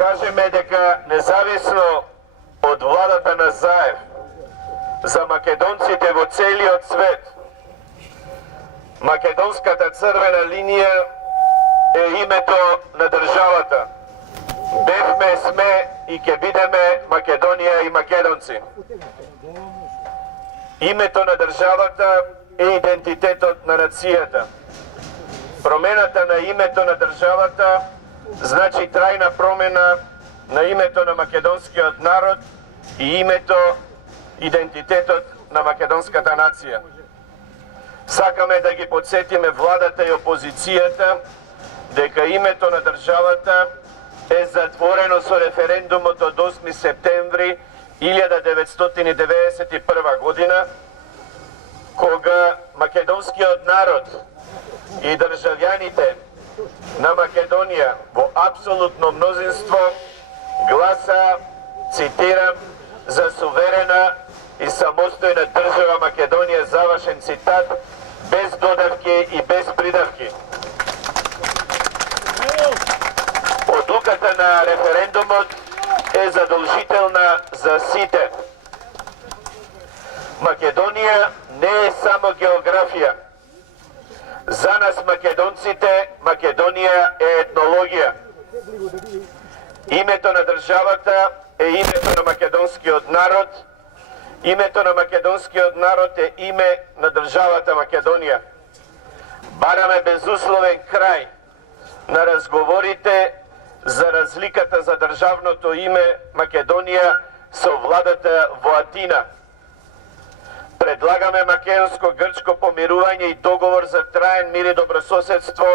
кажеме дека независно од владата на Заев, за македонците во целиот свет, македонската црвена линија е името на државата. Бевме, сме и ќе бидеме Македонија и македонци. Името на државата е идентитетот на нацијата. Промената на името на државата значи трајна промена на името на македонскиот народ и името, идентитетот на македонската нација. Сакаме да ги подсетиме владата и опозицијата дека името на државата е затворено со референдумот од 8 септември 1991 година, кога македонскиот народ и државјаните на Македонија во апсолутно мнозинство гласа, цитирам, за суверена и самостојна држава Македонија, завршен цитат, без додавки и без придавки. Одлуката на референдумот е задолжителна за сите. Македонија не е само географија. За нас македонците, Македонија е етнологија. Името на државата е името на македонскиот народ. Името на македонскиот народ е име на државата Македонија. Бараме безусловен крај на разговорите за разликата за државното име Македонија со владата во Атина. Предлагаме македонско-грчко помирување и договор за траен мир и добрососедство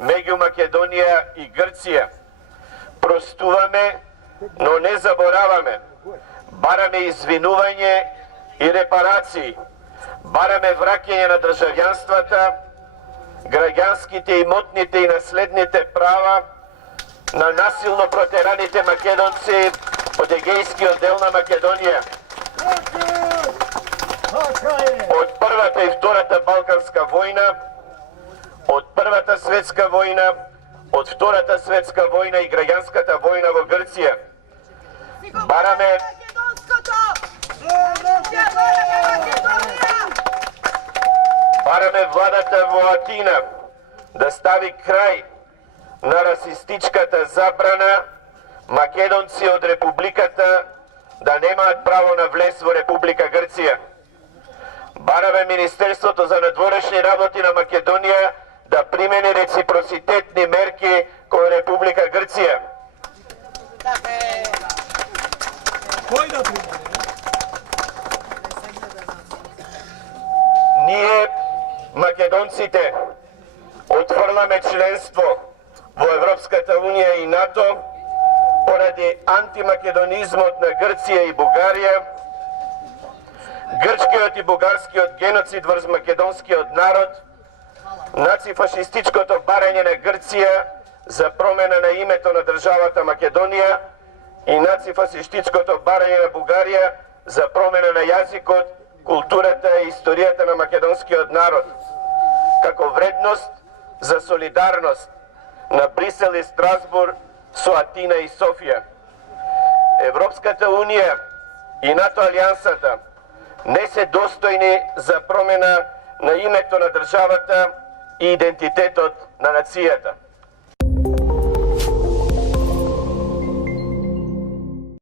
меѓу Македонија и Грција. Простуваме, но не забораваме. Бараме извинување и репарации. Бараме враќање на државјанствата, граѓанските, имотните и наследните права на насилно протераните македонци од егејскиот дел на Македонија. Од Првата и Втората Балканска војна, од Првата светска војна, од Втората светска војна и граѓанската војна во Грција. Бараме владата во Атина да стави крај на расистичката забрана македонци од Републиката да немаат право на влез во Република Грција. Бараме Министерството за надворешни работи на Македонија да примени реципроцитетни мерки кон Република Грција. Ние, македонците, отфрламе членство во Европската Унија и НАТО поради антимакедонизмот на Грција и Бугарија, грчкиот и бугарскиот геноцид врз македонскиот народ, нацифашистичкото барање на Грција за промена на името на државата Македонија и нацифашистичкото барање на Бугарија за промена на јазикот, културата и историјата на македонскиот народ, како вредност за солидарност на Брисел и Страсбург со Атина и Софија. Европската Унија и НАТО алијансата не се достојни за промена на името на државата и идентитетот на нацијата.